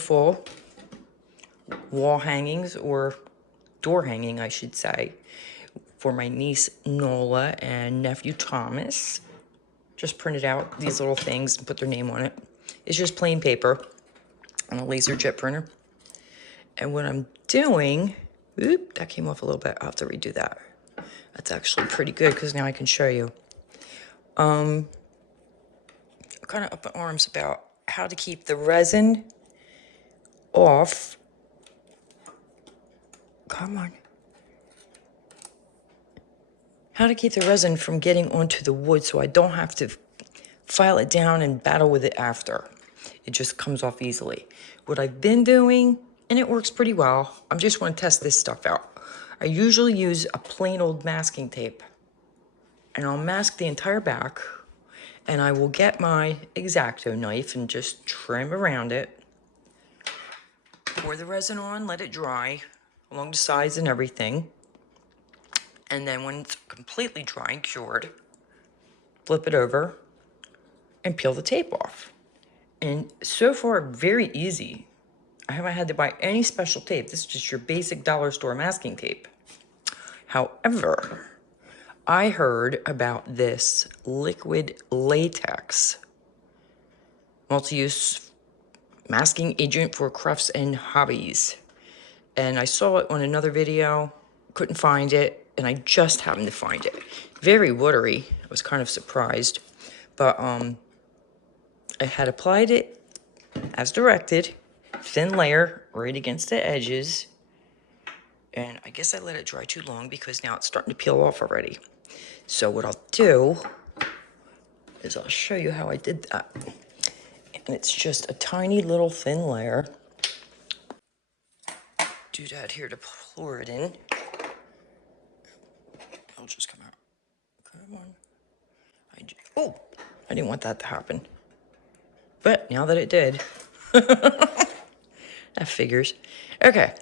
beautiful wall hangings, or door hanging, I should say, for my niece Nola and nephew Thomas. Just printed out these little things and put their name on it. It's just plain paper on a laser jet printer. And what I'm doing, oop, that came off a little bit. I'll have to redo that. That's actually pretty good because now I can show you. I'm kind of up in arms about how to keep the resin off. Come on. How to keep the resin from getting onto the wood so I don't have to file it down and battle with it after. It just comes off easily. What I've been doing, and it works pretty well, I just want to test this stuff out. I usually use a plain old masking tape, and I'll mask the entire back, and I will get my X-Acto knife and just trim around it. Pour the resin on, let it dry along the sides and everything. And then when it's completely dry and cured, flip it over and peel the tape off. And so far, very easy. I haven't had to buy any special tape. This is just your basic dollar store masking tape. However, I heard about this liquid latex multi-use masking agent for crafts and hobbies. And I saw it on another video, couldn't find it, and I just happened to find it. Very watery. I was kind of surprised. But I had applied it as directed, thin layer right against the edges. And I guess I let it dry too long because now it's starting to peel off already. So what I'll do is I'll show you how I did that. And it's just a tiny little thin layer. Do that here to pour it in. It'll just come out. Come on. Oh, I didn't want that to happen. But now that it did, that figures. Okay.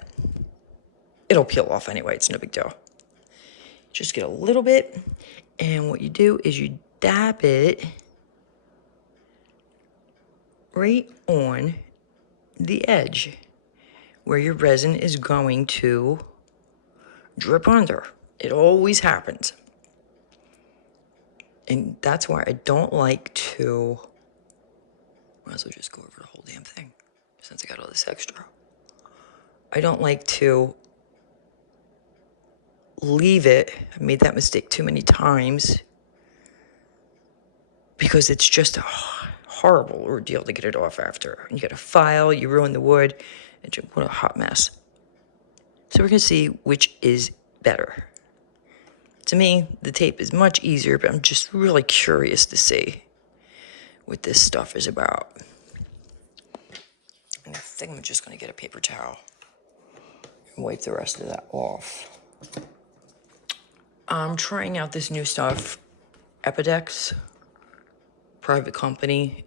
It'll peel off anyway. It's no big deal. Just get a little bit. And what you do is you dab it right on the edge where your resin is going to drip under. It always happens. And that's why I don't like to, might as well just go over the whole damn thing since I got all this extra. I don't like to leave it. I made that mistake too many times because it's just a horrible ordeal to get it off after. You got to file, you ruin the wood, and what a hot mess. So we're going to see which is better. To me, the tape is much easier, but I'm just really curious to see what this stuff is about. And I think I'm just going to get a paper towel and wipe the rest of that off. I'm trying out this new stuff, Epodex, private company.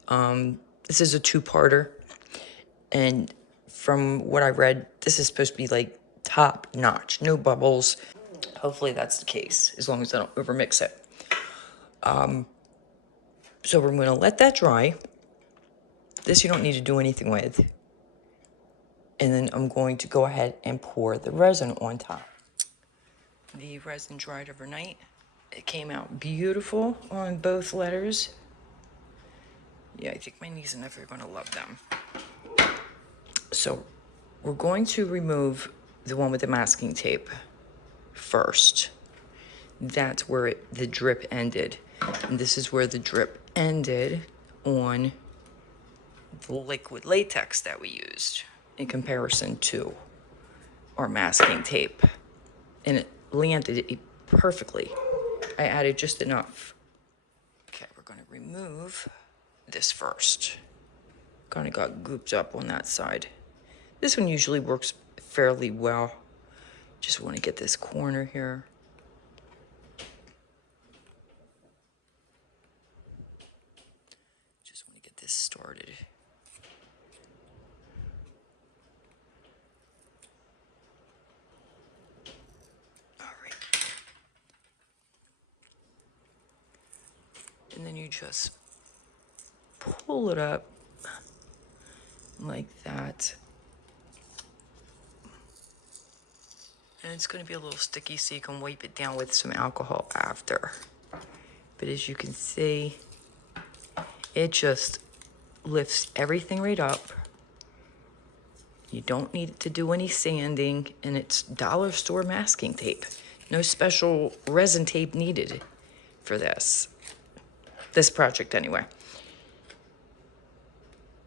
This is a two-parter. And from what I read, this is supposed to be like top notch, no bubbles. Hopefully that's the case, as long as I don't overmix it. So we're going to let that dry. This you don't need to do anything with. And then I'm going to go ahead and pour the resin on top. The resin dried overnight. It came out beautiful on both letters. Yeah, I think my niece and nephew are going to love them. So we're going to remove the one with the masking tape first. That's where the drip ended. And this is where the drip ended on the liquid latex that we used in comparison to our masking tape. And it landed perfectly. I added just enough. Okay, we're going to remove this first. Kind of got gooped up on that side. This one usually works fairly well. Just want to get this corner here. Just want to get this started. All right. And then you just pull it up like that. And it's going to be a little sticky, so you can wipe it down with some alcohol after. But as you can see, it just lifts everything right up. You don't need to do any sanding, and it's dollar store masking tape. No special resin tape needed for this project anyway.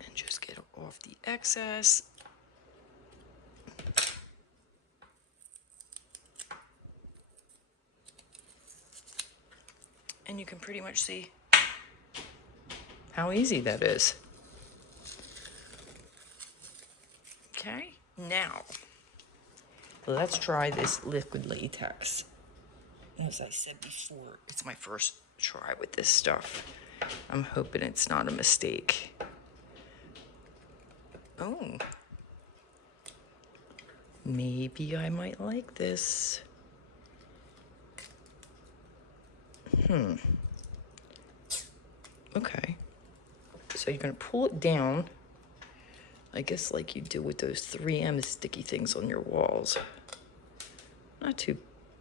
And just get off the excess. And you can pretty much see how easy that is. Okay, now let's try this liquid latex. As I said before, it's my first try with this stuff. I'm hoping it's not a mistake. Oh, maybe I might like this. Okay, so you're gonna pull it down, I guess like you do with those 3M sticky things on your walls. Not too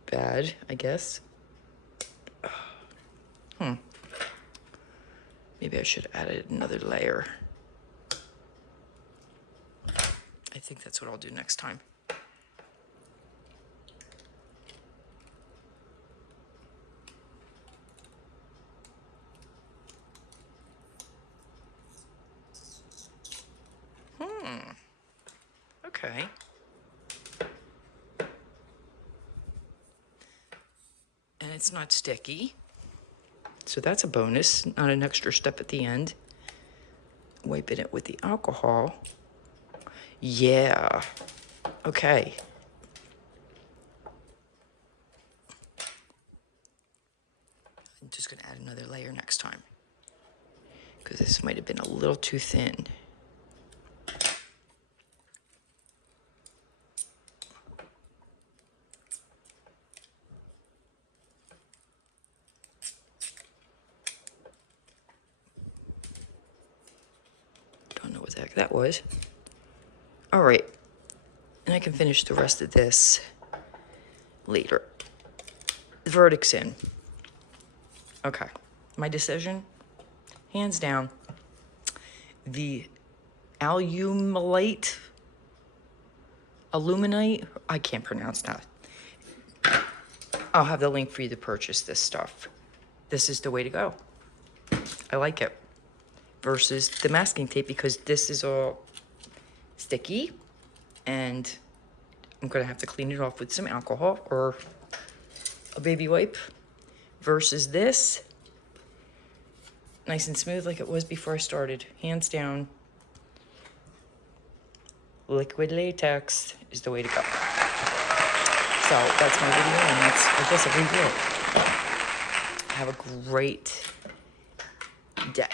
bad, I guess. Maybe I should have added another layer. I think that's what I'll do next time. Okay. And it's not sticky. So that's a bonus, not an extra step at the end. Wiping it with the alcohol. Yeah. Okay. I'm just gonna add another layer next time, because this might have been a little too thin. Don't know what the heck that was. All right, and I can finish the rest of this later. The verdict's in. Okay, my decision, hands down, the aluminite, I can't pronounce that. I'll have the link for you to purchase this stuff. This is the way to go. I like it. Versus the masking tape, because this is all sticky and I'm gonna have to clean it off with some alcohol or a baby wipe. Versus this, nice and smooth like it was before I started. Hands down, liquid latex is the way to go. So that's my video, and that's, I guess, a review. Have a great day.